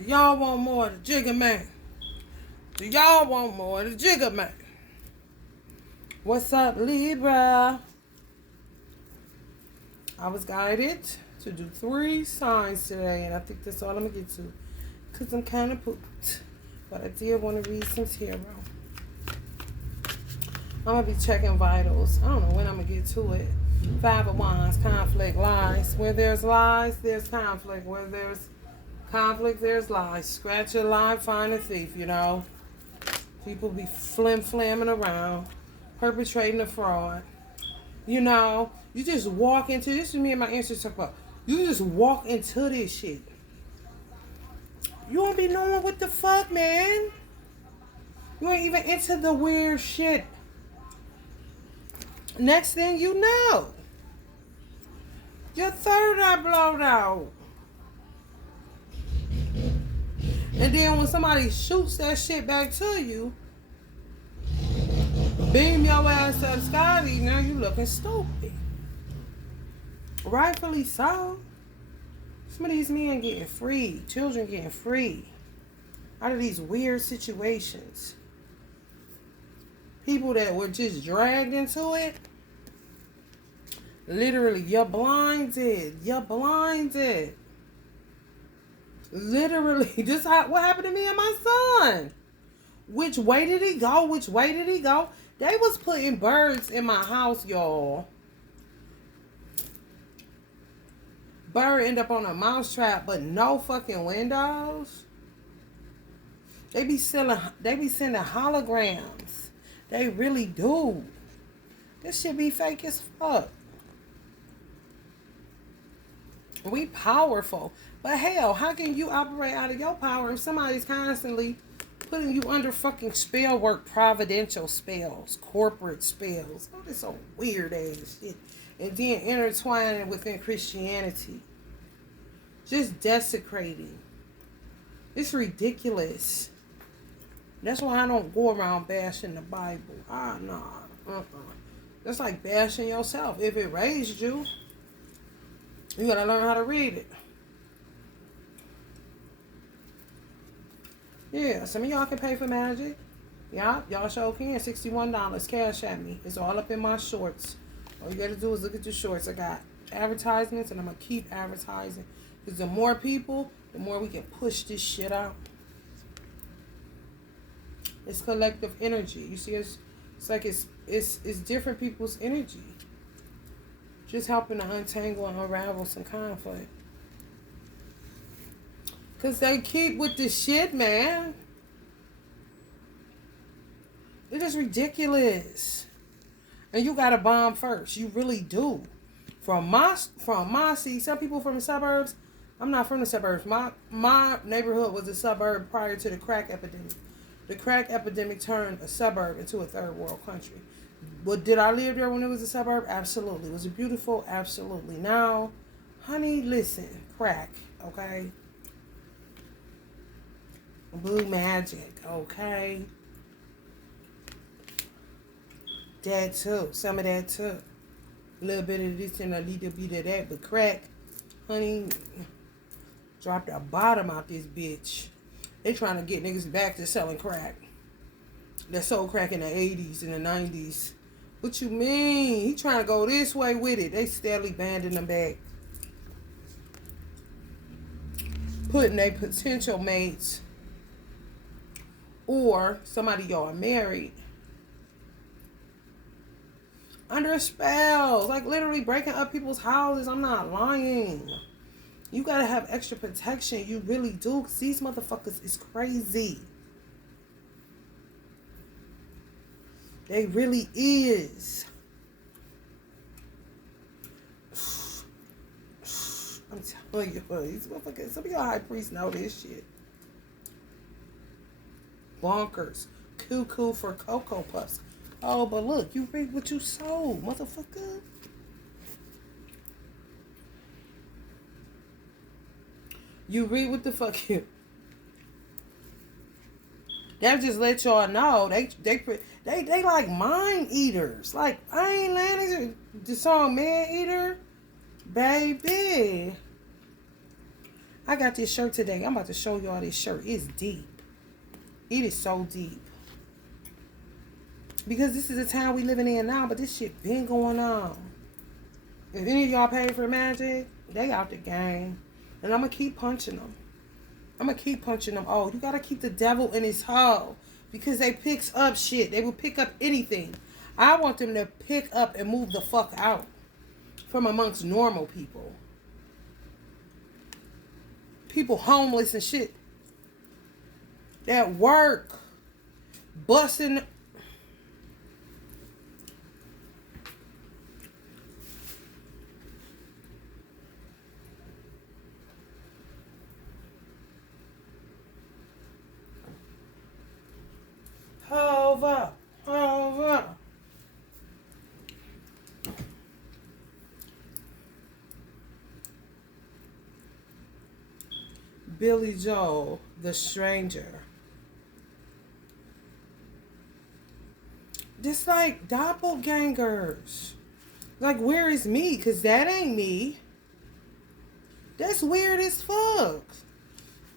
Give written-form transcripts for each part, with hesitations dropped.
Do y'all want more of the Jigga Man? Do y'all want more of the Jigga Man? What's up, Libra? I was guided to do 3 signs today, and I think that's all I'm going to get to. Because I'm kind of pooped. But I did want to read some tarot. I'm going to be checking vitals. I don't know when I'm going to get to it. 5 of Wands, conflict, lies. Where there's lies, there's conflict. Where there's conflict, there's lies. Scratch a lie, find a thief, you know. People be flamming around, perpetrating a fraud. You know, you just walk into, this is me and my ancestors talk about, you just walk into this shit. You won't be knowing what the fuck, man. You ain't even into the weird shit. Next thing you know, your third eye blowed out. And then when somebody shoots that shit back to you, beam your ass up, Scotty, now you looking stupid. Rightfully so. Some of these men getting free, children getting free out of these weird situations. People that were just dragged into it. Literally, you're blinded. You're blinded. Literally, just what happened to me and my son. Which way did he go? Which way did he go? They was putting birds in my house, y'all. Bird end up on a mouse trap, but no fucking windows. They be sending holograms. They really do. This shit be fake as fuck. We powerful. But hell, how can you operate out of your power if somebody's constantly putting you under fucking spell work, providential spells, corporate spells, all this old weird ass shit, and then intertwining within Christianity, just desecrating. It's ridiculous. That's why I don't go around bashing the Bible. Nah. That's like bashing yourself. If it raised you, you gotta learn how to read it. Yeah, some of y'all can pay for magic. Yeah, y'all sure can. $61 cash at me. It's all up in my shorts. All you gotta do is look at the shorts. I got advertisements, and I'm gonna keep advertising. Because the more people, the more we can push this shit out. It's collective energy. You see, it's like it's different people's energy. Just helping to untangle and unravel some conflict. Because they keep with the shit, man. It is ridiculous. And you got to bomb first. You really do. From my seat, some people from the suburbs, I'm not from the suburbs. My neighborhood was a suburb prior to the crack epidemic. The crack epidemic turned a suburb into a third world country. But did I live there when it was a suburb? Absolutely. Was it beautiful? Absolutely. Now, honey, listen, crack, okay? Blue magic, okay? That too. Some of that too. A little bit of this and a little bit of that. But crack, honey, dropped the bottom out this bitch. They trying to get niggas back to selling crack. That sold crack in the 80s and the 90s. What you mean? He trying to go this way with it. They steadily banding them back. Putting their potential mates or somebody y'all are married under a spell. Like literally breaking up people's houses. I'm not lying. You gotta have extra protection. You really do. Cause these motherfuckers is crazy. They really is. I'm telling you, these motherfuckers, some of y'all high priests know this shit. Bonkers. Cuckoo for Cocoa Puffs. Oh, but look, you reap what you sow, motherfucker. You read what the fuck you. That just let y'all know they like mind eaters. Like I ain't landing the song Man Eater, baby. I got this shirt today. I'm about to show y'all this shirt. It's deep. It is so deep. Because this is the time we living in now, but this shit been going on. If any of y'all paid for Magic, they out the game. And I'm going to keep punching them. I'm going to keep punching them. Oh, you got to keep the devil in his hole. Because they picks up shit. They will pick up anything. I want them to pick up and move the fuck out from amongst normal people. People homeless and shit. That work. Busting. Over. Billy Joel, the stranger. Just like doppelgangers. Like, where is me? Because that ain't me. That's weird as fuck.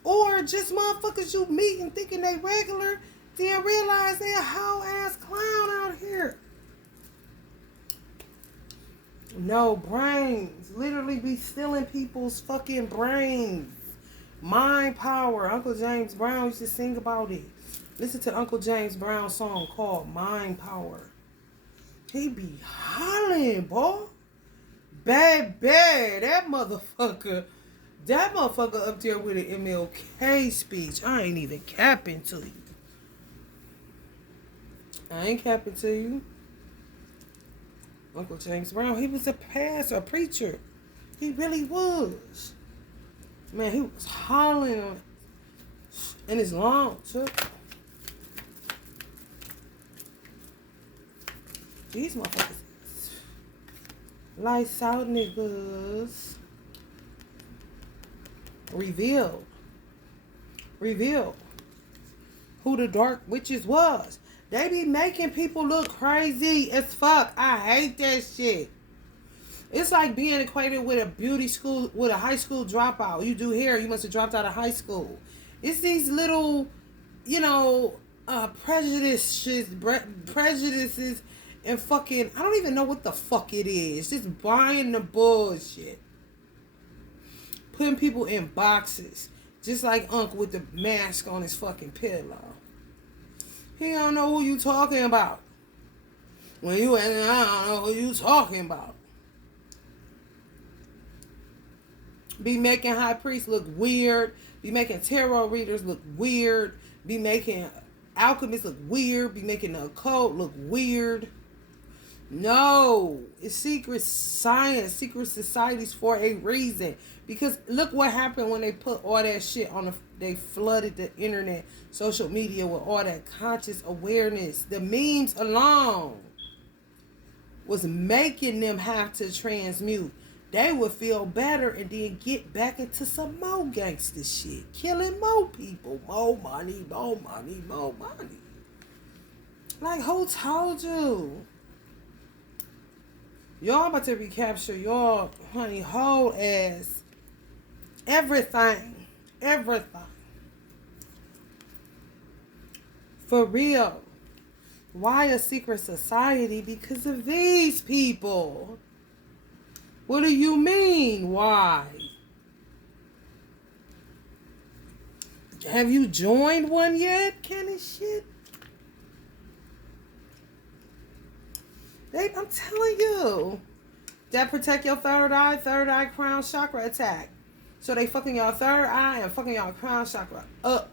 Or just motherfuckers you meet and thinking they regular, then realize they a whole ass clown out here. No brains. Literally be stealing people's fucking brains. Mind power. Uncle James Brown used to sing about it. Listen to Uncle James Brown's song called Mind Power. He be hollering, boy. Bad. That motherfucker up there with an MLK speech. I ain't even capping to you. I ain't capping to you. Uncle James Brown, he was a pastor, a preacher. He really was. Man, he was hollering in his long too. These motherfuckers. Lights out, niggas. Reveal who the dark witches was. They be making people look crazy as fuck. I hate that shit. It's like being equated with a beauty school, with a high school dropout. You do hair, you must have dropped out of high school. It's these little, prejudices and fucking, I don't even know what the fuck it is. Just buying the bullshit. Putting people in boxes. Just like Unc with the mask on his fucking pillow. He don't know who you talking about. When you I don't know who you talking about. Be making high priests look weird. Be making tarot readers look weird. Be making alchemists look weird. Be making the occult look weird. No. It's secret science. Secret societies for a reason. Because look what happened when they put all that shit on they flooded the internet, social media with all that conscious awareness. The memes alone was making them have to transmute. They would feel better and then get back into some more gangster shit. Killing more people. More money. Like, who told you? Y'all about to recapture y'all, honey, whole ass. Everything. For real. Why a secret society? Because of these people. What do you mean? Why? Have you joined one yet? Kind of shit. I'm telling you. That protect your third eye crown chakra attack. So they fucking your third eye and fucking your crown chakra up.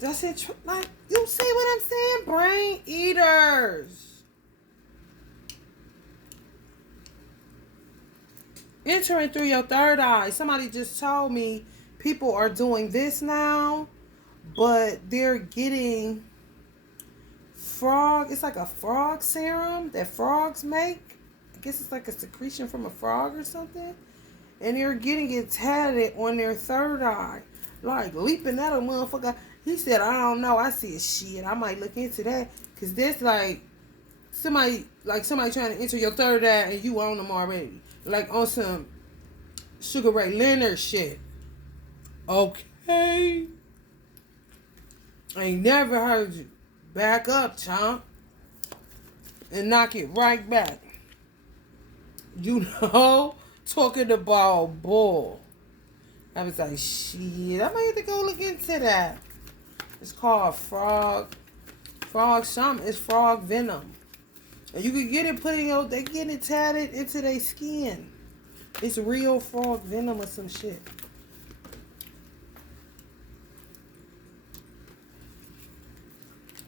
That's it. Like, you see what I'm saying? Brain eaters. Entering through your third eye. Somebody just told me people are doing this now, but they're getting frog. It's like a frog serum that frogs make. I guess it's like a secretion from a frog or something. And they're getting it tatted on their third eye. Like leaping at a motherfucker. He said, I don't know. I see a shit. I might look into that. Because that's like somebody trying to enter your third eye and you own them already. Like on some Sugar Ray Leonard shit. Okay. I ain't never heard you. Back up, chomp. And knock it right back. You know, talking about bull. I was like, shit, I might have to go look into that. It's called frog. Frog something. It's frog venom. And you can get it put in your, they get it tatted into their skin. It's real frog venom or some shit.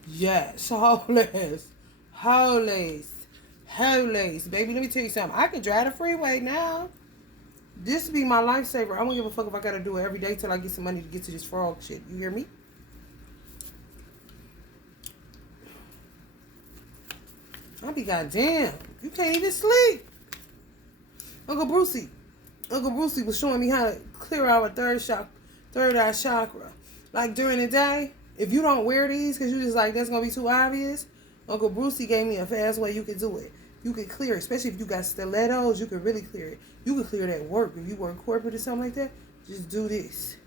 Yes, holies. Baby, let me tell you something. I can drive the freeway now. This be my lifesaver. I don't give a fuck if I gotta do it every day till I get some money to get to this frog shit. You hear me? I be goddamn. You can't even sleep. Uncle Brucey was showing me how to clear our third eye chakra. Like during the day, if you don't wear these because you just like that's gonna be too obvious, Uncle Brucey gave me a fast way you could do it. You could clear it, especially if you got stilettos. You could really clear it. You could clear it at work if you work corporate or something like that. Just do this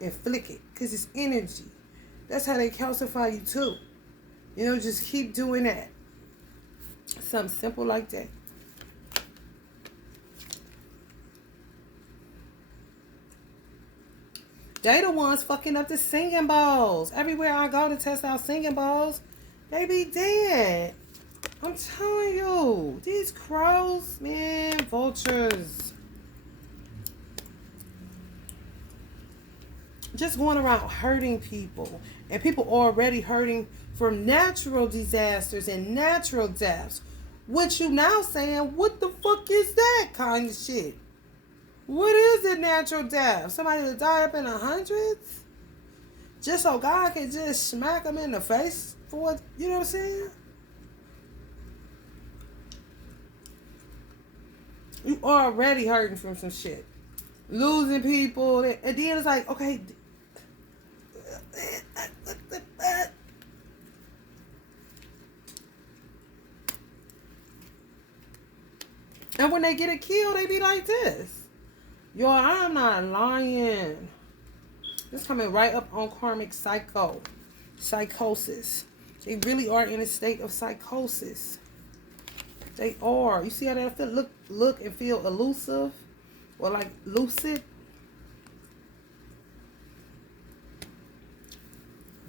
and flick it because it's energy. That's how they calcify you too. You know, just keep doing that. Something simple like that. They the ones fucking up the singing bowls. Everywhere I go to test out singing bowls, they be dead. I'm telling you, these crows, man, vultures. Just going around hurting people. And people already hurting from natural disasters and natural deaths. What you now saying, what the fuck is that kind of shit? What is a natural death? Somebody to die up in the hundreds? Just so God can just smack them in the face for it? You know what I'm saying? You already hurting from some shit. Losing people. And then it's like, okay. And when they get it killed, they be like this. Yo, I'm not lying. This coming right up on karmic psychosis. They really are in a state of psychosis. They are. You see how that feel, look and feel elusive? Or like lucid?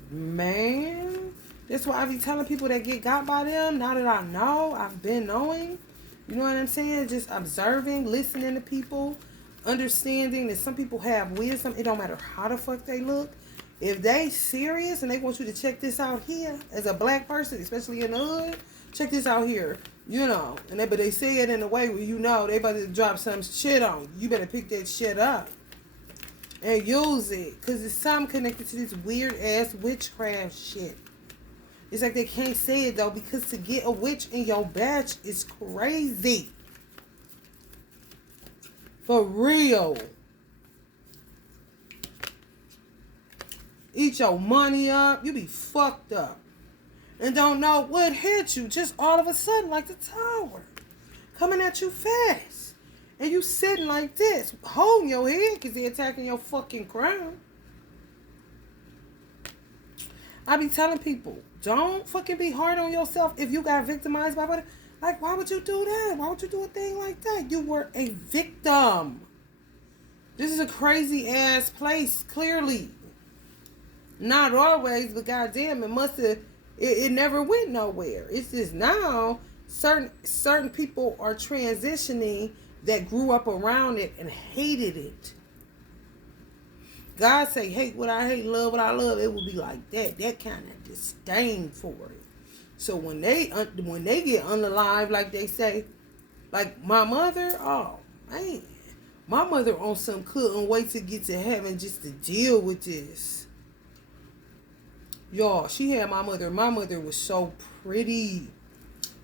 Man. That's why I be telling people that get got by them. Now that I know, I've been knowing. You know what I'm saying? Just observing, listening to people. Understanding that some people have wisdom. It don't matter how the fuck they look. If they serious and they want you to check this out here as a black person, especially in the hood, check this out here. You know, and but they say it in a way where you know they about to drop some shit on you. You better pick that shit up and use it, because it's something connected to this weird ass witchcraft shit. It's like they can't say it though, because to get a witch in your batch is crazy. For real. Eat your money up. You be fucked up. And don't know what hit you. Just all of a sudden, like the tower. Coming at you fast. And you sitting like this. Holding your head because they're attacking your fucking crown. I be telling people, don't fucking be hard on yourself if you got victimized by what. Like, why would you do that? Why would you do a thing like that? You were a victim. This is a crazy ass place, clearly. Not always, but goddamn, it must have. It never went nowhere. It's just now certain people are transitioning that grew up around it and hated it. God say, hate what I hate, love what I love. It will be like that. That kind of disdain for it. So when they get unalive, like they say, like my mother, oh man, my mother on some couldn't wait to get to heaven just to deal with this. Y'all, she had my mother. My mother was so pretty.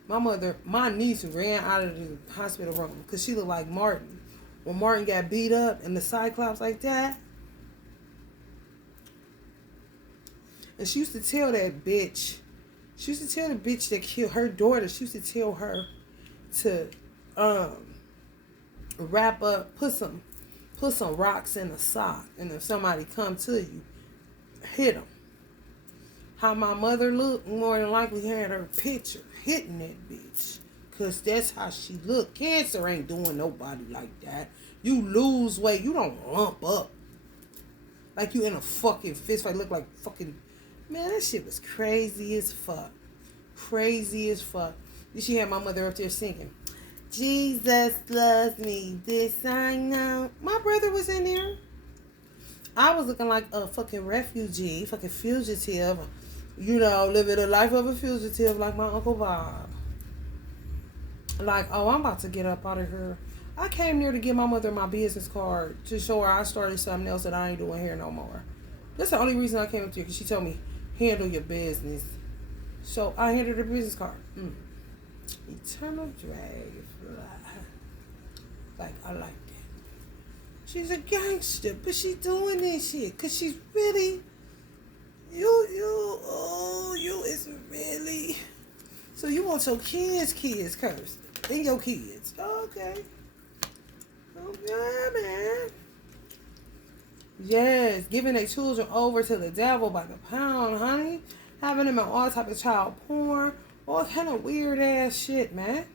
My niece ran out of the hospital room because she looked like Martin. When Martin got beat up and the Cyclops like that. And she used to tell that bitch. She used to tell the bitch that killed her daughter. She used to tell her to wrap up, put some Put some rocks in a sock, and if somebody come to you, hit them. How my mother looked, more than likely had her picture hitting that bitch. Because that's how she looked. Cancer ain't doing nobody like that. You lose weight, you don't lump up. Like you in a fucking fist fight, look like fucking... Man, that shit was crazy as fuck. Crazy as fuck. Then she had my mother up there singing, Jesus loves me, this I know. My brother was in there. I was looking like a fucking refugee, fucking fugitive. You know, living the life of a fugitive like my Uncle Bob. Like, oh, I'm about to get up out of here. I came here to give my mother my business card to show her I started something else that I ain't doing here no more. That's the only reason I came up here, because she told me, handle your business. So I handed her the business card. Eternal Dragonfly. Like, I like that. She's a gangster, but she's doing this shit because she's really... You is really... So you want your kids cursed. And your kids. Okay. Okay, man. Yes, giving their children over to the devil by the pound, honey. Having them in all type of child porn. All kind of weird ass shit, man.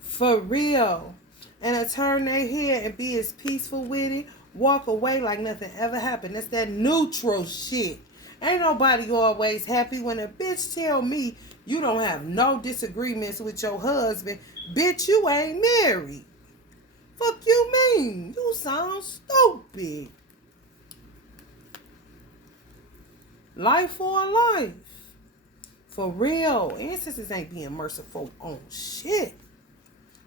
For real. And to turn their head and be as peaceful with it. Walk away like nothing ever happened. That's that neutral shit. Ain't nobody always happy. When a bitch tell me you don't have no disagreements with your husband, bitch, you ain't married. Fuck you mean? You sound stupid. Life for life. For real. Ancestors ain't being merciful on shit.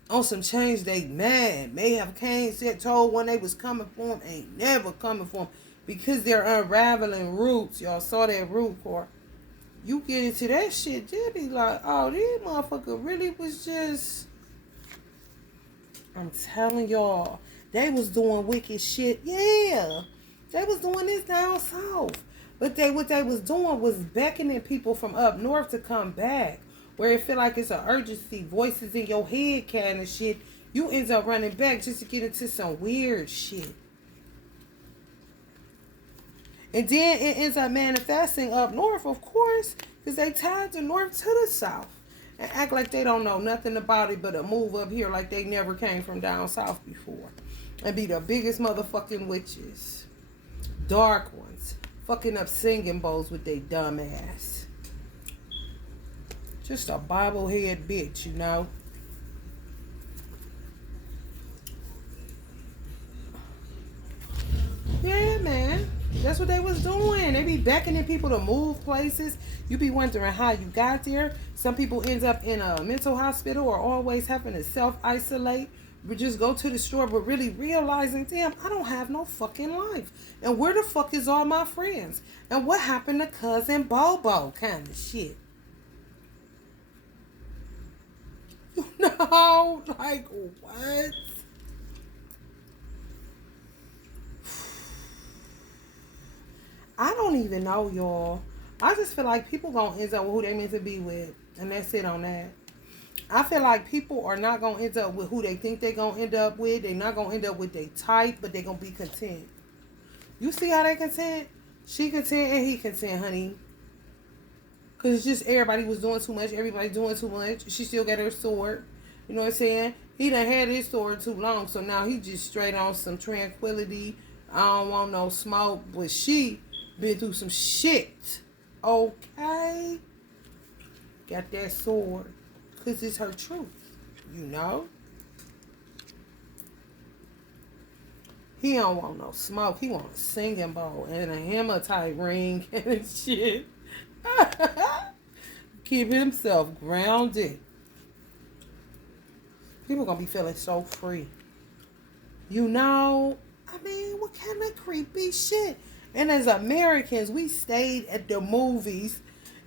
On some change they mad. May have came, said, told when they was coming for them, ain't never coming for them. Because they're unraveling roots. Y'all saw that root core. You get into that shit, they'll be like, oh, this motherfucker really was just... I'm telling y'all, they was doing wicked shit. Yeah. They was doing this down south. But what they was doing was beckoning people from up north to come back. Where it feel like it's an urgency, voices in your head kind of shit. You end up running back just to get into some weird shit. And then it ends up manifesting up north, of course, because they tied the north to the south. And act like they don't know nothing about it but a move up here like they never came from down south before. And be the biggest motherfucking witches. Dark ones. Fucking up singing bowls with they dumb ass. Just a bobblehead bitch, you know. Yeah, man. That's what they was doing. They be beckoning people to move places. You be wondering how you got there. Some people end up in a mental hospital or always having to self-isolate. But just go to the store, but really realizing, damn, I don't have no fucking life. And where the fuck is all my friends? And what happened to cousin Bobo kind of shit? You know, like, what? I don't even know, y'all. I just feel like people gonna end up with who they meant to be with. And that's it on that. I feel like people are not gonna end up with who they think they're gonna end up with. They're not gonna end up with their type, but they're gonna be content. You see how they content? She content and he content, honey. Because it's just everybody was doing too much. Everybody doing too much. She still got her sword. You know what I'm saying? He done had his sword too long. So now he just straight on some tranquility. I don't want no smoke. But she been through some shit. Okay? Got that sword. Because it's her truth. You know? He don't want no smoke. He want a singing bowl and a hematite ring and shit. Keep himself grounded. People gonna be feeling so free. You know, I mean, what kind of creepy shit? And as Americans, we stayed at the movies,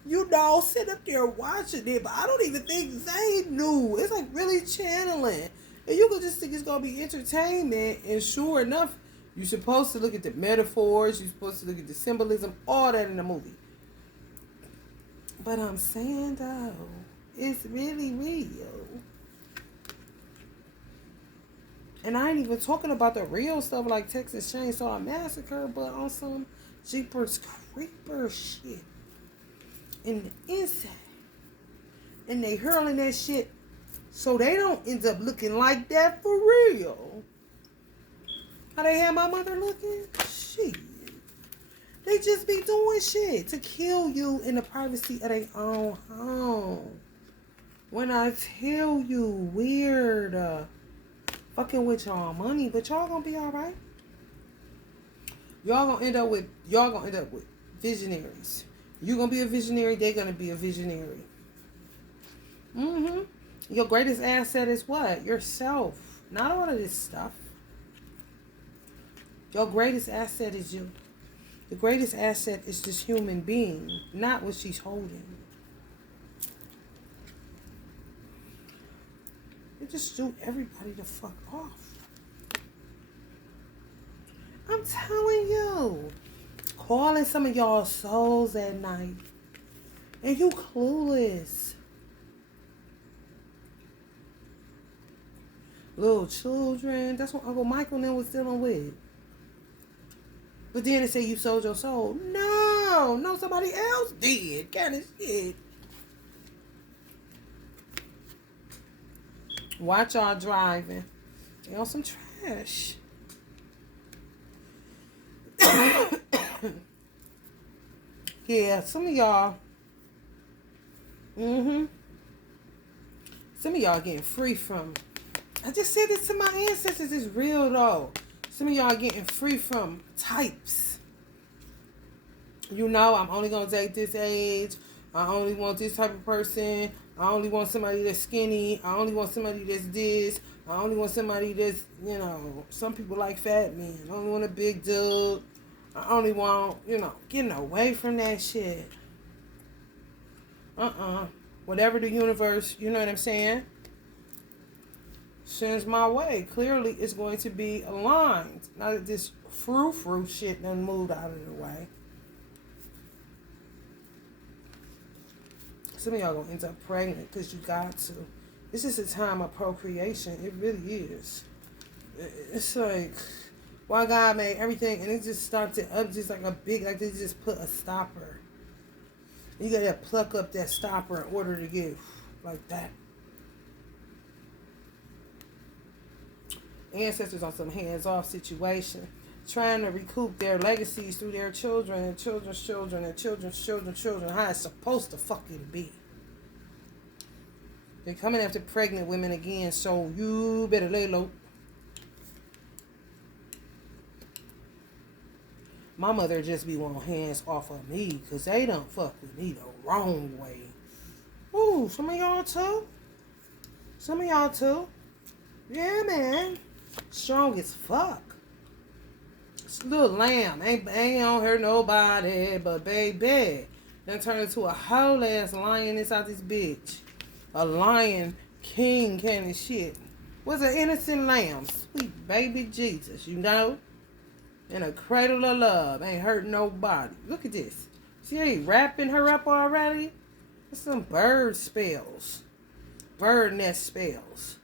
you know, sit up there watching it, but I don't even think they knew. It's like really channeling. And you could just think it's gonna be entertainment, and sure enough, you're supposed to look at the metaphors, you're supposed to look at the symbolism, all that in the movie. But I'm saying though, it's really real. And I ain't even talking about the real stuff like Texas Chainsaw Massacre, but on some Jeepers Creeper shit. In the inside. And they hurling that shit so they don't end up looking like that for real. How they had my mother looking? Shit. They just be doing shit to kill you in the privacy of their own home. When I tell you weird, fucking with y'all money, but y'all gonna be alright. Y'all gonna end up with visionaries. You gonna be a visionary, they gonna be a visionary. Your greatest asset is what? Yourself. Not all of this stuff. Your greatest asset is you. The greatest asset is this human being, not what she's holding. They just threw everybody the fuck off. I'm telling you. Calling some of y'all souls at night. And you clueless. Little children. That's what Uncle Michael and them was dealing with. But then they say you sold your soul. No, somebody else did. Kind of shit. Watch y'all driving. They on some trash. Yeah, some of y'all. Some of y'all getting free from. I just said this to my ancestors. It's real though. Some of y'all getting free from types. You know, I'm only going to date this age. I only want this type of person. I only want somebody that's skinny. I only want somebody that's this. I only want somebody that's, you know, some people like fat men. I only want a big dude. I only want, you know, getting away from that shit. Whatever the universe, you know what I'm saying, sends my way, clearly it's going to be aligned. Now that this frou-frou shit done moved out of the way. Some of y'all gonna end up pregnant because you got to. This is a time of procreation. It really is. It's like, why God made everything and it just started up just like a big, like they just put a stopper. You gotta pluck up that stopper in order to get like that. Ancestors on some hands-off situation, trying to recoup their legacies through their children and children's children and children's children's children. How it's supposed to fucking be. They're coming after pregnant women again, so you better lay low. My mother just be wanting hands off of me because they don't fuck with me the wrong way. Ooh, some of y'all too. Some of y'all too. Yeah, man. Strong as fuck. It's a little lamb. Ain't on her nobody, but baby. Then turn into a whole ass lioness out this bitch. A lion king kind of shit. Was an innocent lamb. Sweet baby Jesus, you know? In a cradle of love. Ain't hurt nobody. Look at this. See how he wrapping her up already? That's some bird spells. Bird nest spells.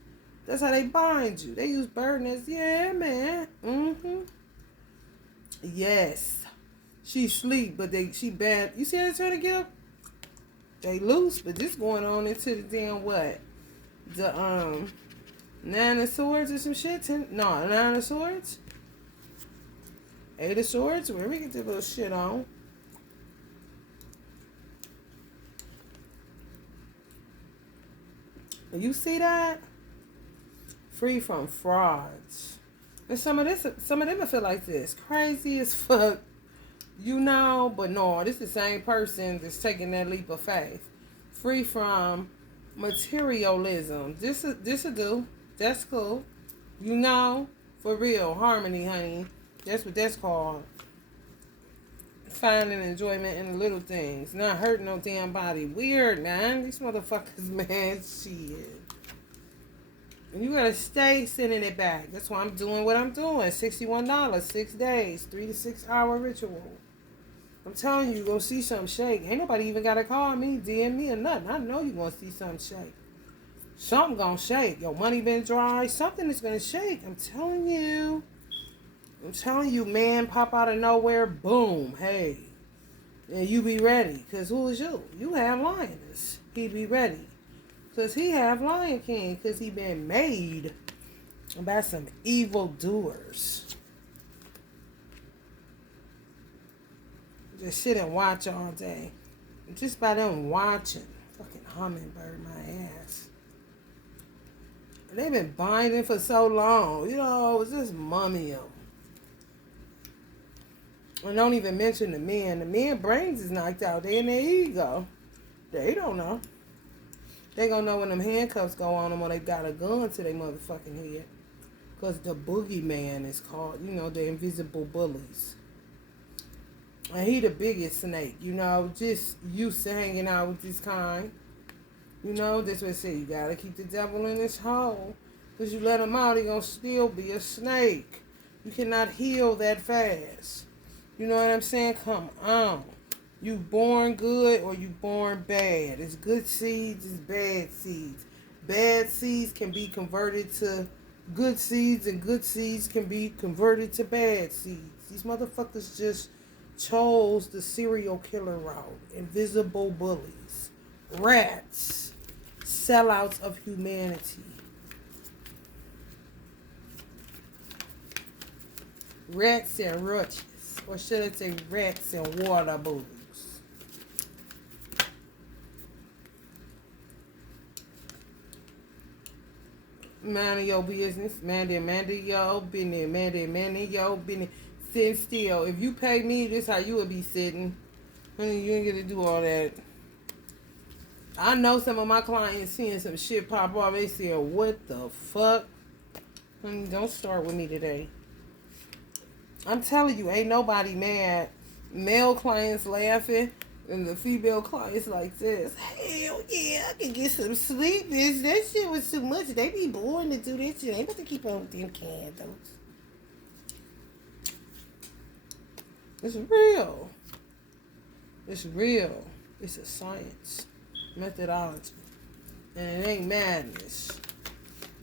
That's how they bind you. They use bird nests. Yeah, man. Yes. She sleep, but she bad. You see how they trying to get up? They loose, but this going on into the damn what? The Nine of Swords or some shit? Nine of Swords? Eight of Swords? Where we get this little shit on? You see that? Free from frauds. And some of them will feel like this. Crazy as fuck. You know, but no, this is the same person that's taking that leap of faith. Free from materialism. This will do. That's cool. You know, for real, harmony, honey. That's what that's called. Finding enjoyment in the little things. Not hurting no damn body. Weird, man. These motherfuckers, man, shit. And you gotta stay sending it back. That's why I'm doing what I'm doing. $61, 6 days, 3 to 6 hour ritual. I'm telling you, gonna see something shake. Ain't nobody even gotta call me, DM me or nothing. I know you gonna see something shake. Something gonna shake. Your money been dry. Something is gonna shake. I'm telling you. I'm telling you, man, pop out of nowhere. Boom. Hey. And you be ready. Because who is you? You have Lioness. He be ready. Because he have Lion King. Because he been made by some evil doers. Just sit and watch all day. Just by them watching. Fucking hummingbird my ass. They've been binding for so long. You know, it's just mummy them. And don't even mention the men. The men brains is knocked out. They in their ego. They don't know. They gonna know when them handcuffs go on them or they got a gun to their motherfucking head. Because the boogeyman is called, you know, the invisible bullies. And he the biggest snake, you know, just used to hanging out with this kind. You know, this what I say, you gotta keep the devil in this hole. Because you let him out, he gonna still be a snake. You cannot heal that fast. You know what I'm saying? Come on. You born good or you born bad. It's good seeds, it's bad seeds. Bad seeds can be converted to good seeds and good seeds can be converted to bad seeds. These motherfuckers just chose the serial killer route. Invisible bullies. Rats. Sellouts of humanity. Rats and roaches. Or should I say rats and water bullies? Mind your business. Mind your business. Mind your business. Sit still. If you pay me, this how you would be sitting. Honey, you ain't get to do all that. I know some of my clients seeing some shit pop off. They say, what the fuck? Honey, don't start with me today. I'm telling you, ain't nobody mad. Male clients laughing, and the female clients like this. Hell yeah, I can get some sleep. That shit was too much. They be boring to do this shit. They about to keep on with them candles. It's real. It's real. It's a science. Methodology. And it ain't madness.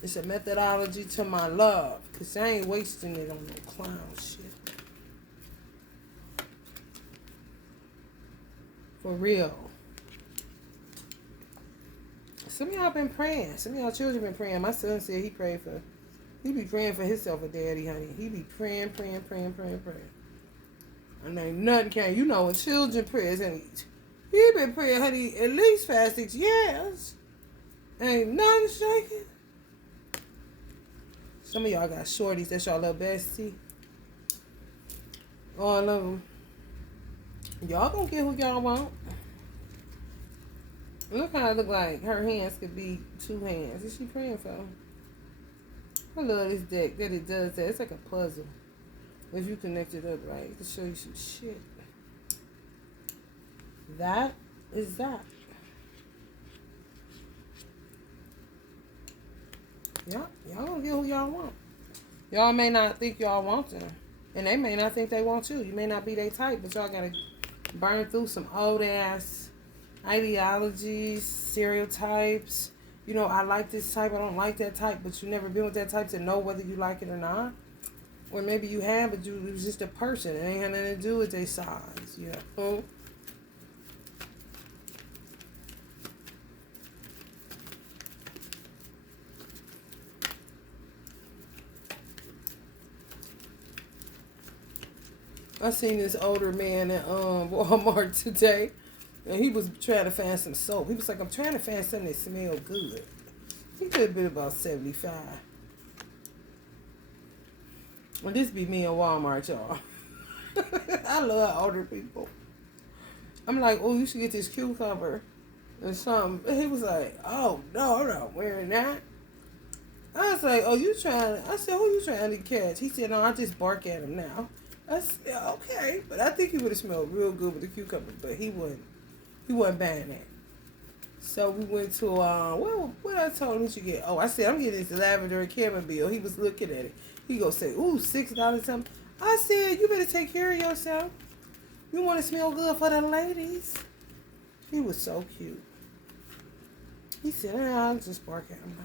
It's a methodology to my love. Because I ain't wasting it on no clown shit. For real. Some of y'all been praying. Some of y'all children been praying. My son said he be praying for himself a daddy, honey. He be praying. And ain't nothing can. You know when children prayers, honey. He been praying, honey, at least 5-6 years. Ain't nothing shaking. Some of y'all got shorties. That's y'all little bestie. All of them. Y'all gonna get who y'all want. Look how it look like her hands could be 2 hands. Is she praying for? I love this deck that it does that. It's like a puzzle. If you connect it up right, it can show you some shit. That is that. Y'all gonna get who y'all want. Y'all may not think y'all want them. And they may not think they want you. You may not be their type, but y'all gotta burn through some old ass ideologies, stereotypes. You know, I like this type, I don't like that type, but you never been with that type to know whether you like it or not. Or maybe you have, but you was just a person. It ain't had nothing to do with their size, you know. I seen this older man at Walmart today, and he was trying to find some soap. He was like, I'm trying to find something that smells good. He could have been about 75. Well, this be me in Walmart, y'all. I love older people. I'm like, oh, you should get this cucumber or something. And he was like, oh, no, I'm not wearing that. I was like, oh, you trying? I said, who you trying to catch? He said, no, I just bark at him now. I said, okay, but I think he would have smelled real good with the cucumber, but he wasn't buying that. So we went to, what I told him he should get? Oh, I said, I'm getting this lavender and chamomile. He was looking at it. He go say, ooh, $6 something. I said, you better take care of yourself. You want to smell good for the ladies. He was so cute. He said, I'll just bark at him now.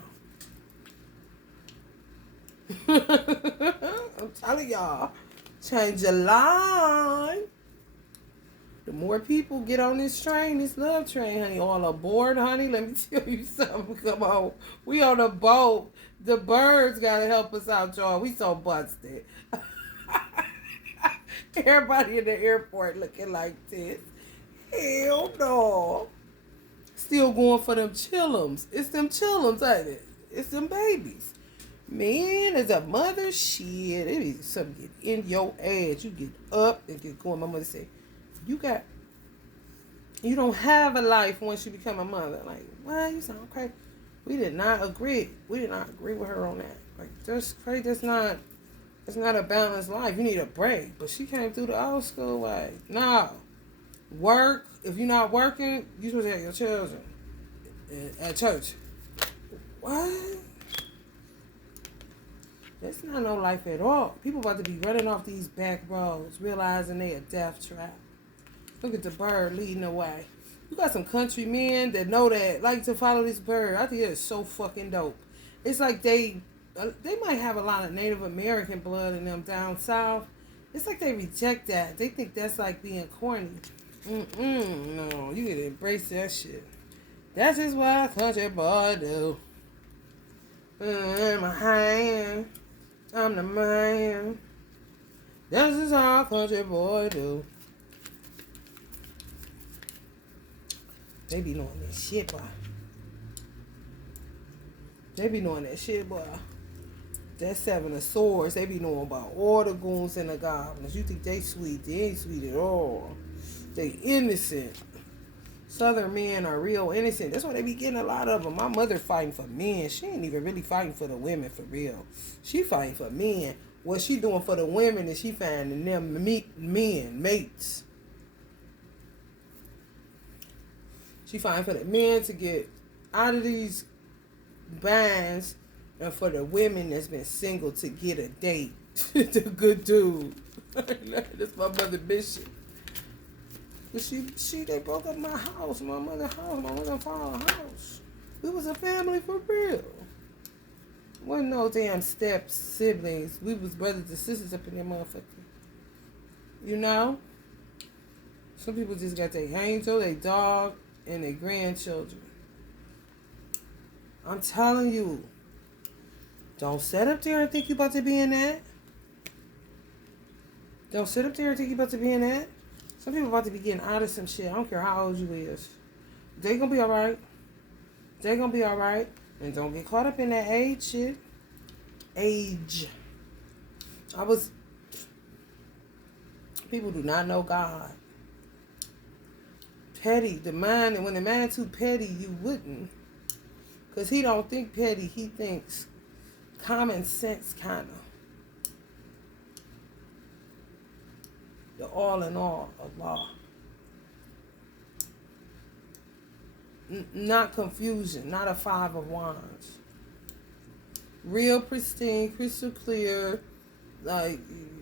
I'm telling y'all, change your life. The more people get on this train, this love train, honey, all aboard, honey. Let me tell you something. Come on. We on a boat. The birds got to help us out, y'all. We so busted. Everybody in the airport looking like this. Hell no. Still going for them chillums. It's them chillums, ain't it? It's them babies. Man, as a mother, shit, it is something get in your ass. You get up and get going. My mother said, you don't have a life once you become a mother. Like, what? You sound crazy. We did not agree. We did not agree with her on that. Like, that's crazy. That's not a balanced life. You need a break. But she came through the old school way. No. Work. If you're not working, you're supposed to have your children at church. What? That's not no life at all. People about to be running off these back roads, realizing they a death trap. Look at the bird leading the way. You got some country men that know that, like to follow this bird. I think it's so fucking dope. It's like they might have a lot of Native American blood in them down south. It's like they reject that. They think that's like being corny. No, you gotta embrace that shit. That's just what a country boy do. I'm a hand. I'm the man. That's just how a country boy do. They be knowing that shit, boy. They be knowing that shit, boy. That Seven of Swords, they be knowing about all the goons and the goblins. You think they sweet. They ain't sweet at all. They innocent. Southern men are real innocent. That's why they be getting a lot of them. My mother fighting for men. She ain't even really fighting for the women for real. She fighting for men. What she doing for the women is she finding them mates. She fighting for the men to get out of these binds and for the women that's been single to get a date. The good dude. That's my mother mission. But they broke up my house, my mother's house, my mother and father's house. We was a family for real. Wasn't no damn step siblings. We was brothers and sisters up in that motherfucker. You know? Some people just got their angel, their dog, and their grandchildren. I'm telling you. Don't sit up there and think you about to be in that. Don't sit up there and think you about to be in that. Some people about to be getting out of some shit. I don't care how old you is. They gonna be alright. They gonna be alright. And don't get caught up in that age shit. Age. People do not know God. Petty. And when the man too petty, you wouldn't. Because he don't think petty. He thinks common sense kind of. The all in all of law. Not confusion. Not a 5 of wands. Real pristine, crystal clear, like,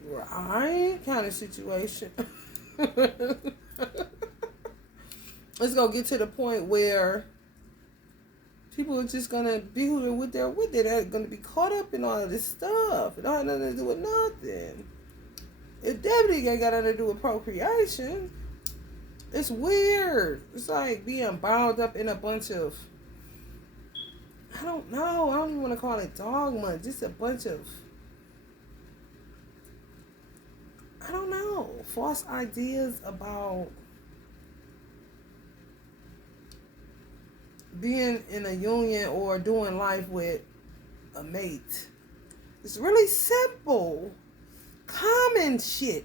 right kind of situation. It's going to get to the point where people are just going to be who they're with. They're going to be caught up in all of this stuff. It don't have nothing to do with nothing. It definitely ain't got nothing to do with procreation. It's weird. It's like being bound up in a bunch of, I don't know. I don't even want to call it dogma. Just a bunch of, I don't know, false ideas about being in a union or doing life with a mate. It's really simple. Common shit.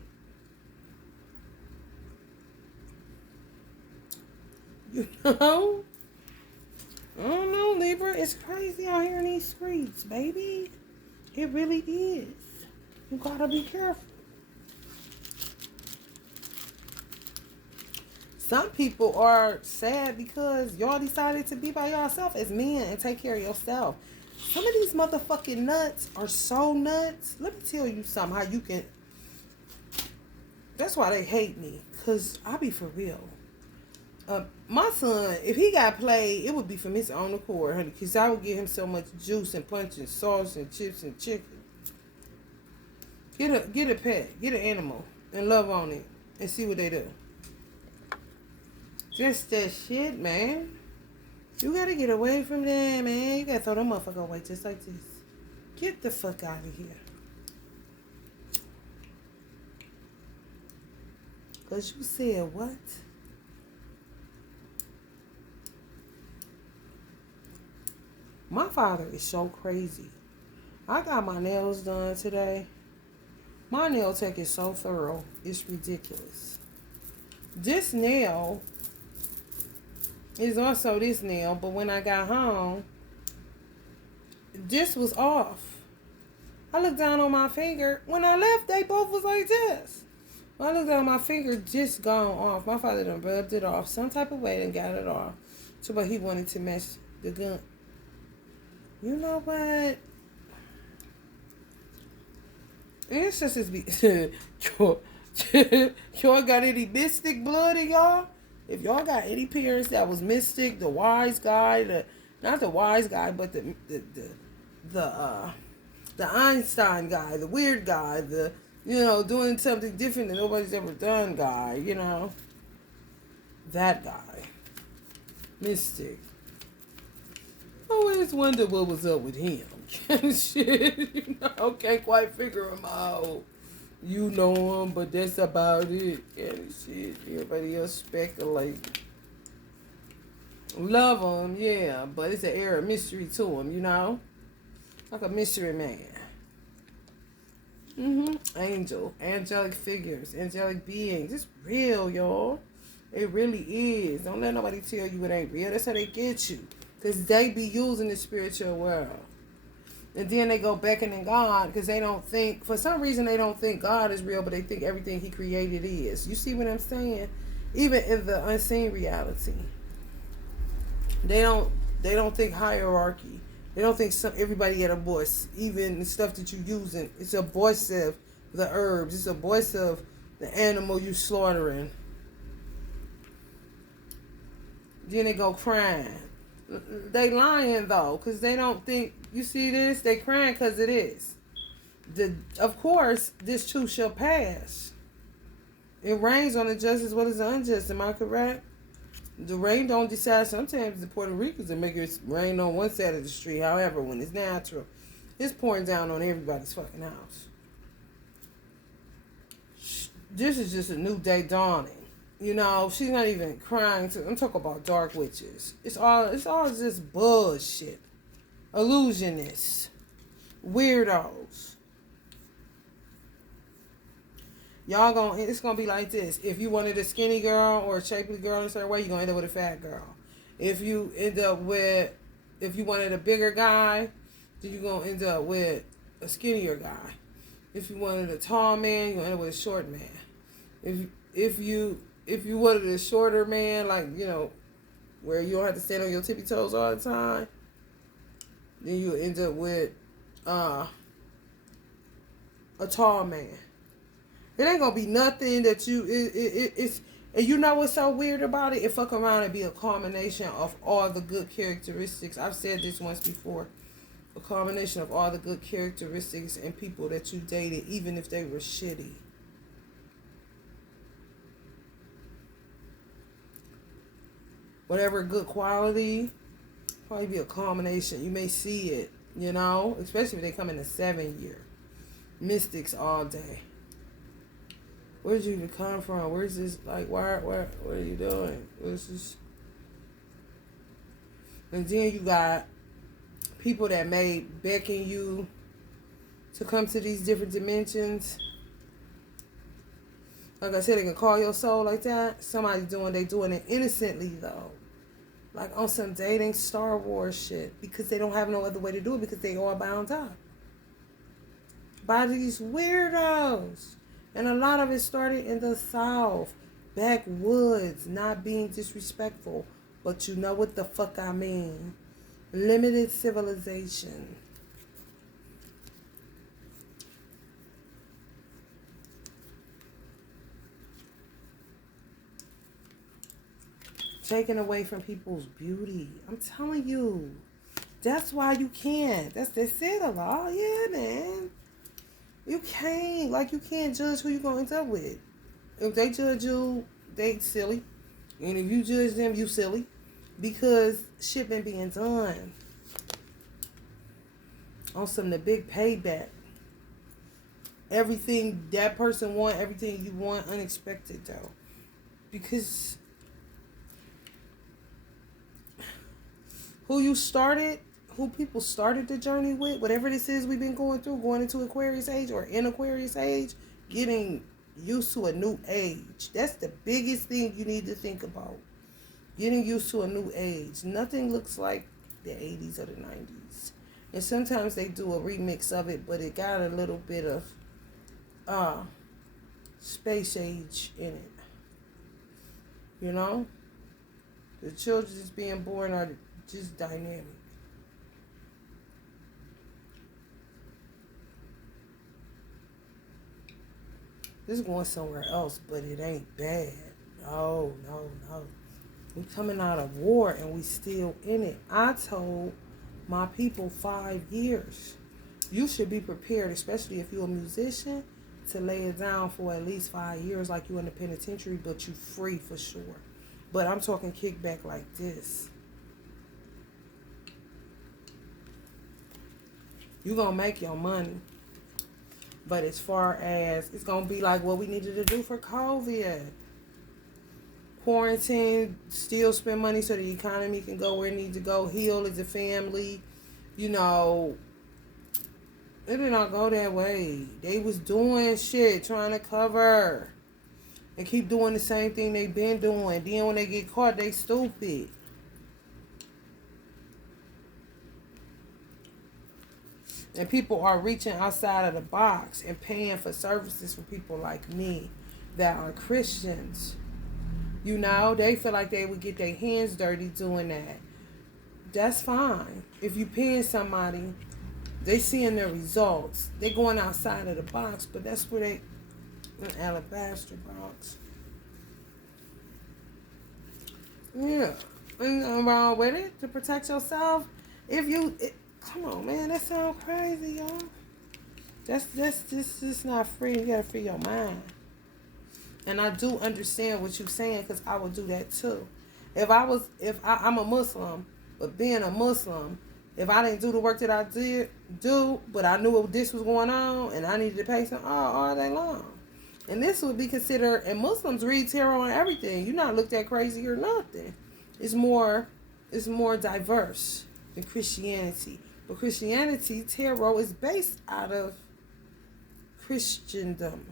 You know? I don't know, Libra. It's crazy out here in these streets, baby. It really is. You gotta be careful. Some people are sad because y'all decided to be by yourself as men and take care of yourself. Some of these motherfucking nuts are so nuts. Let me tell you something, how you can... That's why they hate me. Because I be for real. My son, if he got played, it would be from his own accord, honey, because I would give him so much juice and punch and sauce and chips and chicken. Get a pet, get an animal, and love on it, and see what they do. Just that shit, man. You gotta get away from that, man. You gotta throw them motherfucker away just like this. Get the fuck out of here. Cause you said what? My father is so crazy. I got my nails done today. My nail tech is so thorough. It's ridiculous. This nail is also this nail, but when I got home, this was off. I looked down on my finger. When I left, they both was like this. When I looked down on my finger, just gone off. My father done rubbed it off some type of way and got it off. So, but he wanted to match the gun. You know what? It's just this be y'all got any mystic blood in y'all? If y'all got any parents that was mystic, the wise guy, not the wise guy, but the Einstein guy, the weird guy, doing something different that nobody's ever done guy, that guy, mystic. I always wonder what was up with him. Shit, can't quite figure him out. You know him, but that's about it. And shit, everybody else speculate. Love him, yeah, but it's an air of mystery to him, like a mystery man. Angelic figures, angelic beings. It's real, y'all. It really is. Don't let nobody tell you it ain't real. That's how they get you. Because they be using the spiritual world. And then they go beckoning God because they don't think, for some reason they don't think God is real, but they think everything he created is. You see what I'm saying? Even in the unseen reality. They don't think hierarchy. They don't think everybody had a voice. Even the stuff that you're using, it's a voice of the herbs. It's a voice of the animal you slaughtering. Then they go crying. They lying though, because they don't think, you see this? They crying because it is. Of course, this too shall pass. It rains on the just as well as the unjust. Am I correct? The rain don't decide. Sometimes the Puerto Ricans will make it rain on one side of the street. However, when it's natural, it's pouring down on everybody's fucking house. This is just a new day dawning. She's not even crying. I'm talking about dark witches. It's all just bullshit. Illusionists. Weirdos. It's gonna be like this. If you wanted a skinny girl or a shapely girl in a certain way, you're gonna end up with a fat girl. If you wanted a bigger guy, then you're gonna end up with a skinnier guy. If you wanted a tall man, you're gonna end up with a short man. If you wanted a shorter man, where you don't have to stand on your tippy toes all the time, then you end up with a tall man. It ain't gonna be nothing that it's, and you know what's so weird about it? It fuck around and be a culmination of all the good characteristics. I've said this once before. A combination of all the good characteristics and people that you dated, even if they were shitty. Whatever good quality, probably be a combination. You may see it, especially if they come in the 7 year. Mystics all day. Where'd you even come from? Where's this, what are you doing? Where's this? And then you got people that may beckon you to come to these different dimensions. Like I said, they can call your soul like that. They doing it innocently though. Like on some dating Star Wars shit. Because they don't have no other way to do it because they all bound up. By these weirdos. And a lot of it started in the South. Backwoods. Not being disrespectful. But you know what the fuck I mean. Limited civilization. Taking away from people's beauty. I'm telling you. That's why you can't. That's it, a law. Yeah, man. You can't. Like, you can't judge who you're going to end up with. If they judge you, they silly. And if you judge them, you silly. Because shit been being done. On some the big payback. Everything that person want, everything you want, unexpected though. Because who people started the journey with, whatever this is we've been going through, going into Aquarius age or in Aquarius age, getting used to a new age. That's the biggest thing you need to think about. Getting used to a new age. Nothing looks like the 80s or the 90s. And sometimes they do a remix of it, but it got a little bit of space age in it. You know? The children just being born are just dynamic. This is going somewhere else, but it ain't bad. No. We coming out of war and we still in it. I told my people 5 years. You should be prepared, especially if you're a musician, to lay it down for at least 5 years like you in the penitentiary, but you free for sure. But I'm talking kickback like this. You're going to make your money. But as far as, it's going to be like what we needed to do for COVID. Quarantine, still spend money so the economy can go where it needs to go. Heal as a family. You know, it did not go that way. They was doing shit, trying to cover. And keep doing the same thing they been doing. Then when they get caught, they stupid. And people are reaching outside of the box and paying for services for people like me that are Christians. You know, they feel like they would get their hands dirty doing that. That's fine. If you paying somebody, they seeing the results. They going outside of the box, but that's where they, an alabaster box. Yeah. Ain't nothing wrong with it to protect yourself. If you... Come on, man. That sounds crazy, y'all. That's just not free. You gotta free your mind. And I do understand what you're saying, because I would do that too. I'm a Muslim, but being a Muslim, if I didn't do the work that I did do, but I knew this was going on and I needed to pay some all day long. And this would be considered, and Muslims read tarot and everything. You're not looked at crazy or nothing. It's more diverse than Christianity. But Christianity, tarot is based out of Christendom.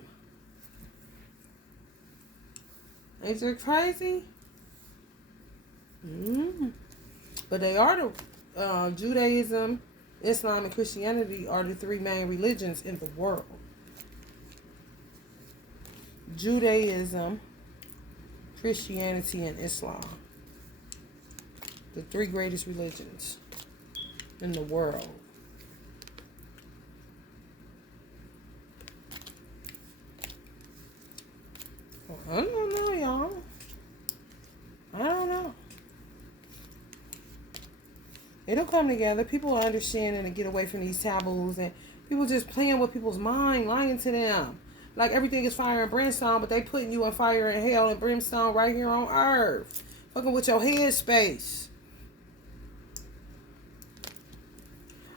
Ain't that crazy? But they are the Judaism, Islam, and Christianity are the three main religions in the world. Judaism, Christianity, and Islam. The three greatest religions in the world. Well, I don't know, y'all. I don't know. It'll come together. People are understanding to get away from these taboos, and people just playing with people's mind, lying to them. Like everything is fire and brimstone, but they putting you in fire and hell and brimstone right here on earth. Fucking with your head space.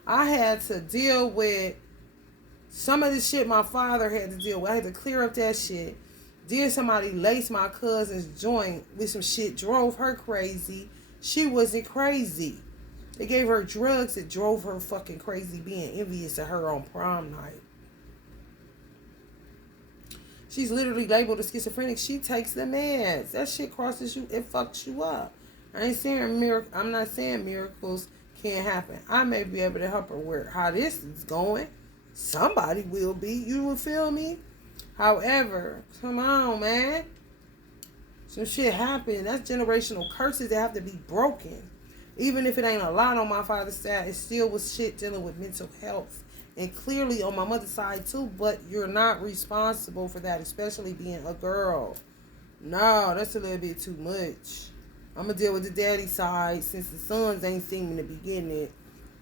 I had to deal with some of the shit my father had to deal with. I had to clear up that shit. Then somebody laced my cousin's joint with some shit, drove her crazy. She wasn't crazy. They gave her drugs that drove her fucking crazy, being envious of her on prom night. She's literally labeled as schizophrenic. She takes the meds. That shit crosses you. It fucks you up. I'm not saying miracles can't happen. I may be able to help her where how this is going. Somebody will be. You will feel me? However, come on, man. Some shit happened. That's generational curses that have to be broken. Even if it ain't a lot on my father's side, it still was shit dealing with mental health. And clearly on my mother's side too, but you're not responsible for that, especially being a girl. No, that's a little bit too much. I'm going to deal with the daddy side since the sons ain't seeming to be getting it.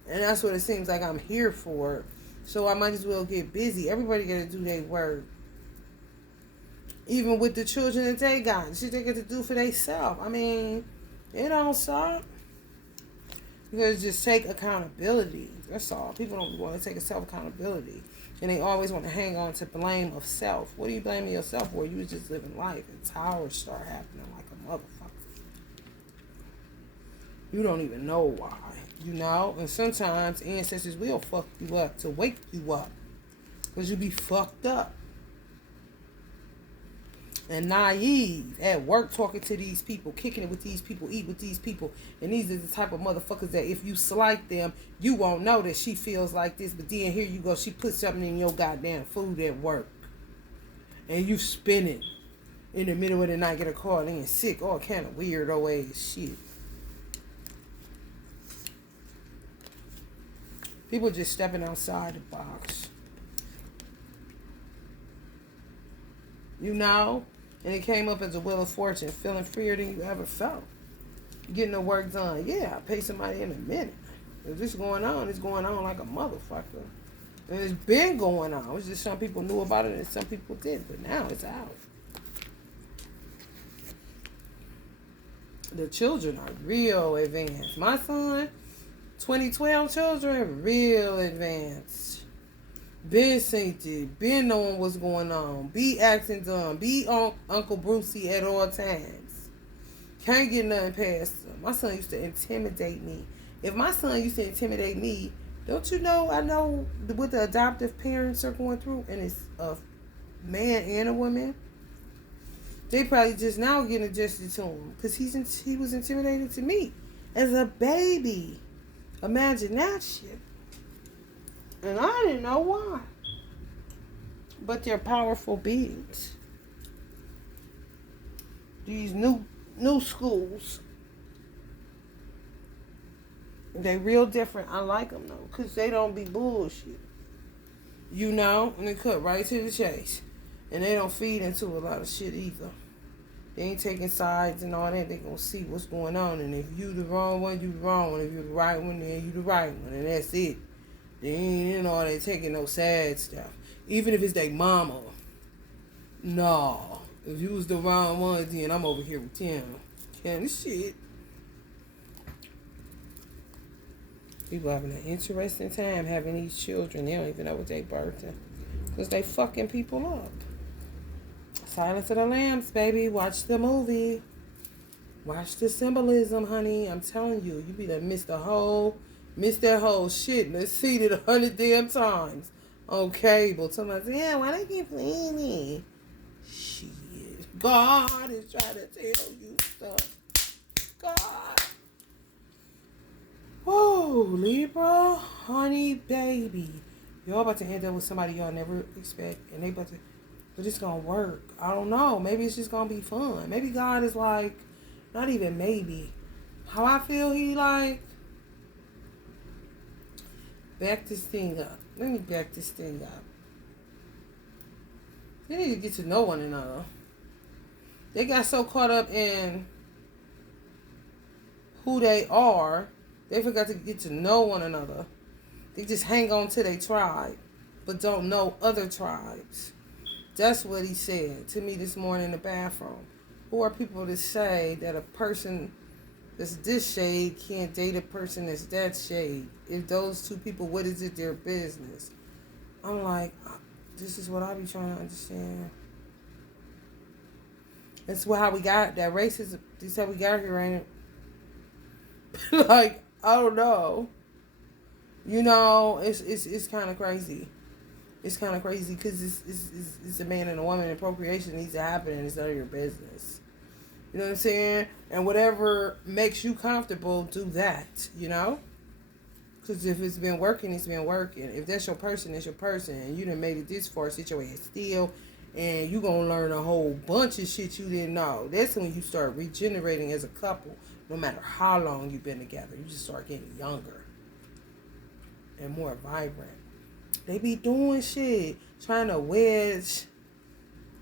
And that's what it seems like I'm here for. So I might as well get busy. Everybody got to do their work. Even with the children that they got. Shit they got to do for themselves. I mean, it don't stop. You got to just take accountability. That's all. People don't want to take a self-accountability. And they always want to hang on to blame of self. What are you blaming yourself for? You was just living life. And towers start happening like a motherfucker. You don't even know why. You know? And sometimes ancestors will fuck you up to wake you up. Because you be fucked up. And naive at work talking to these people, kicking it with these people, eat with these people. And these are the type of motherfuckers that if you slight them, you won't know that she feels like this. But then here you go, she puts something in your goddamn food at work. And you spinning in the middle of the night, get a call in sick, all kind of weirdo ass shit. People just stepping outside the box. You know? And it came up as a wheel of fortune, feeling freer than you ever felt. Getting the work done. Yeah, I'll pay somebody in a minute. If this is going on, it's going on like a motherfucker. And it's been going on. It's just some people knew about it and some people didn't. But now it's out. The children are real advanced. My son, 2012 children, real advanced. Been sainted, been knowing what's going on, be acting dumb, be on Uncle Brucey at all times. Can't get nothing past him. My son used to intimidate me. If my son used to intimidate me, don't you know I know what the adoptive parents are going through, and it's a man and a woman. They probably just now getting adjusted to him because he was intimidated to me as a baby. Imagine that shit. And I didn't know why. But they're powerful beings. These new schools. They real different. I like them though. Because they don't be bullshit. You know? And they cut right to the chase. And they don't feed into a lot of shit either. They ain't taking sides and all that. They gonna see what's going on. And if you the wrong one, you the wrong one. If you the right one, then you the right one. And that's it. They ain't in all that taking no sad stuff. Even if it's their mama. No. If you was the wrong one, then I'm over here with him. Kind of shit. People having an interesting time having these children. They don't even know what they birthing. Because they fucking people up. Silence of the Lambs, baby. Watch the movie. Watch the symbolism, honey. I'm telling you. You be done missed that whole shit. Let's see it 100 damn times on cable. Somebody say, yeah, why they keep playing it? Shit. God is trying to tell you stuff. God. Oh, Libra, honey, baby. Y'all about to end up with somebody y'all never expect. And they about to, but it's going to work. I don't know. Maybe it's just going to be fun. Maybe God is like, not even maybe. How I feel he like, back this thing up. Let me back this thing up. They need to get to know one another. They got so caught up in who they are, they forgot to get to know one another. They just hang on to their tribe, but don't know other tribes. That's what he said to me this morning in the bathroom. Who are people to say that a person that's this shade can't date a person that's that shade? If those two people, what is it, their business? I'm like, this is what I be trying to understand. That's how we got that racism. This is how we got here, ain't it? Like, I don't know. You know, it's kind of crazy. It's kind of crazy because it's a man and a woman, and procreation needs to happen, and it's none of your business. You know what I'm saying? And whatever makes you comfortable, do that, you know? Because if it's been working, it's been working. If that's your person, it's your person. And you done made it this far, sit your ass still, and you going to learn a whole bunch of shit you didn't know. That's when you start regenerating as a couple. No matter how long you've been together, you just start getting younger and more vibrant. They be doing shit, trying to wedge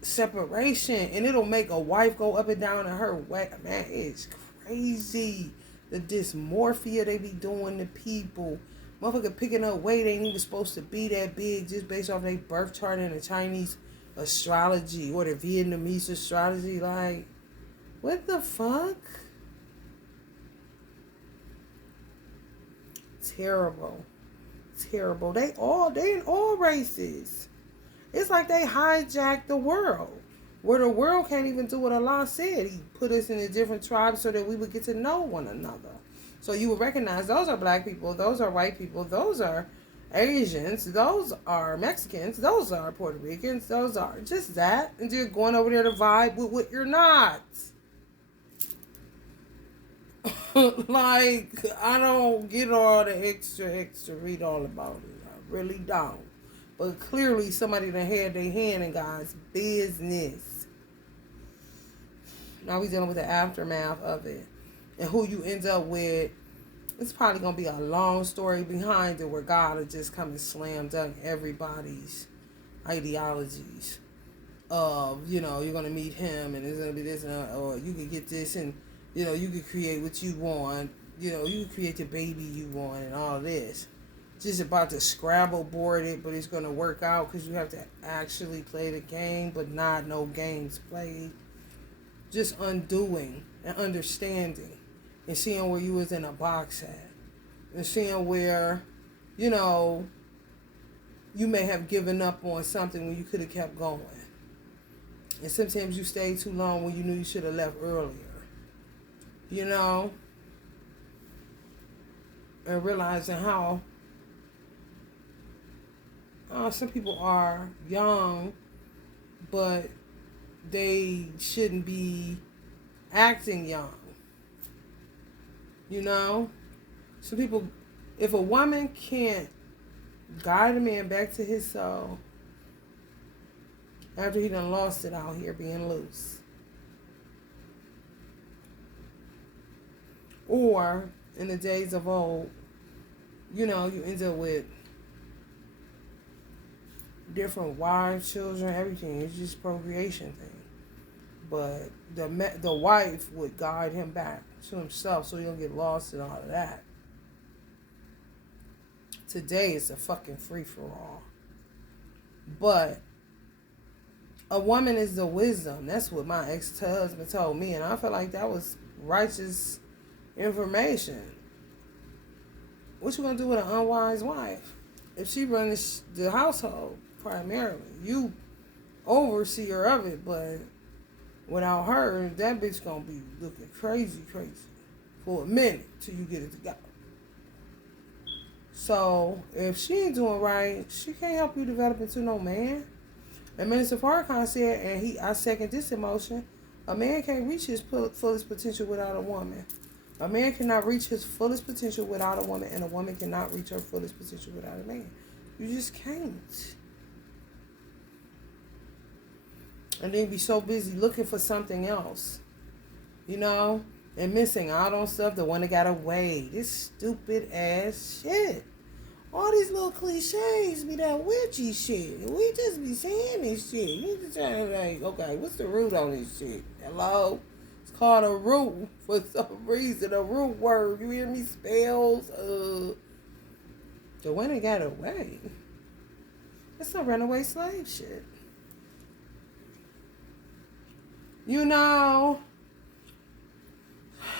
separation, and it'll make a wife go up and down in her way. Man, it's crazy. The dysmorphia they be doing to people. Motherfucker picking up weight ain't even supposed to be that big just based off their birth chart and the Chinese astrology or the Vietnamese astrology. Like, what the fuck? Terrible. Terrible. They in all races. It's like they hijacked the world. Where the world can't even do what Allah said. He put us in a different tribe so that we would get to know one another. So you would recognize those are black people, those are white people, those are Asians, those are Mexicans, those are Puerto Ricans, those are just that. And you're going over there to vibe with what you're not. Like, I don't get all the extra read all about it. I really don't. But clearly somebody done had their hand in God's business. Now we dealing with the aftermath of it. And who you end up with, it's probably going to be a long story behind it where God will just come and slam dunk everybody's ideologies. Of, you're going to meet him and it's going to be this, or you could get this and, you could create what you want. You could create the baby you want and all this. Just about to Scrabble board it, but it's going to work out because you have to actually play the game, but not no games played. Just undoing and understanding and seeing where you was in a box at and seeing where, you may have given up on something when you could have kept going. And sometimes you stay too long when you knew you should have left earlier. And realizing how some people are young, but they shouldn't be acting young. Some people, if a woman can't guide a man back to his soul after he done lost it out here being loose, or in the days of old, you end up with different wives, children, everything. It's just procreation thing. But the wife would guide him back to himself so he don't get lost in all of that. Today it's a fucking free-for-all. But a woman is the wisdom. That's what my ex-husband told me. And I feel like that was righteous information. What you gonna do with an unwise wife? If she runs the household primarily, you overseer of it, but without her, that bitch gonna be looking crazy for a minute till you get it together. So if she ain't doing right, she can't help you develop into no man. And Minister Farrakhan said, and I second this emotion, a man can't reach his fullest potential without a woman. A man cannot reach his fullest potential without a woman, and a woman cannot reach her fullest potential without a man. You just can't. And then be so busy looking for something else, and missing out on stuff. The one that got away. This stupid ass shit. All these little cliches be that witchy shit. We just be saying this shit. You just trying to okay, what's the root on this shit? Hello? It's called a root for some reason. A root word. You hear me? Spells. The one that got away. That's some runaway slave shit.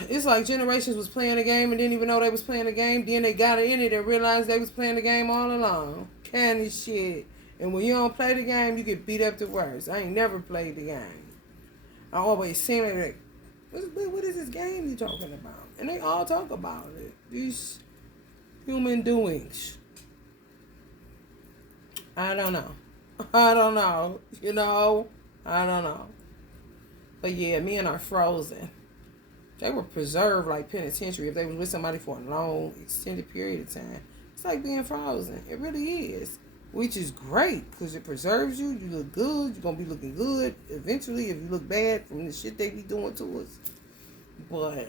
It's like generations was playing the game and didn't even know they was playing the game. Then they got in it and realized they was playing the game all along. Candy shit. And when you don't play the game, you get beat up the worst. I ain't never played the game. I always seem like, what is this game you talking about? And they all talk about it. These human doings. I don't know. I don't know. But yeah, men are frozen. They were preserved like penitentiary if they was with somebody for a long, extended period of time. It's like being frozen. It really is. Which is great because it preserves you. You look good. You're going to be looking good eventually if you look bad from the shit they be doing to us. But,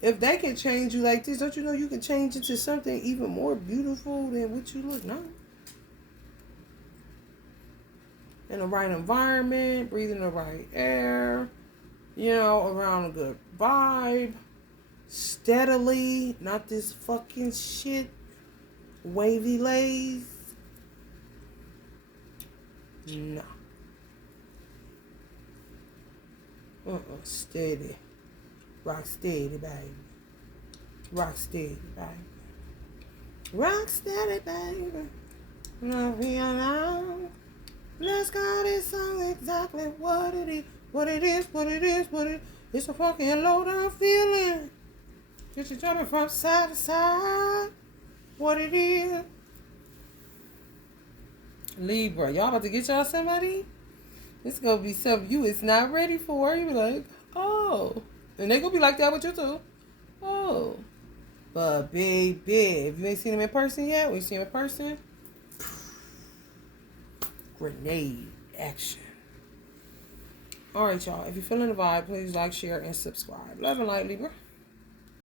if they can change you like this, don't you know you can change into something even more beautiful than what you look now? In the right environment, breathing the right air, You know, around a good vibe. Steadily. Not this fucking shit. Wavy lays. No. Steady. Rock steady, baby. Rock steady, baby. Rock steady, baby. Love me now. Let's call this song exactly what it is. What it is, what it is, what it is. It's a fucking low down feeling. Just you jumping from side to side. What it is. Libra, y'all about to get y'all somebody? It's gonna be something you is not ready for. You be like, oh. And they gonna be like that with you too. Oh. But baby, if you ain't seen him in person yet, we see him in person. Grenade action. Alright, y'all. If you're feeling the vibe, please like, share, and subscribe. Love and light, Libra.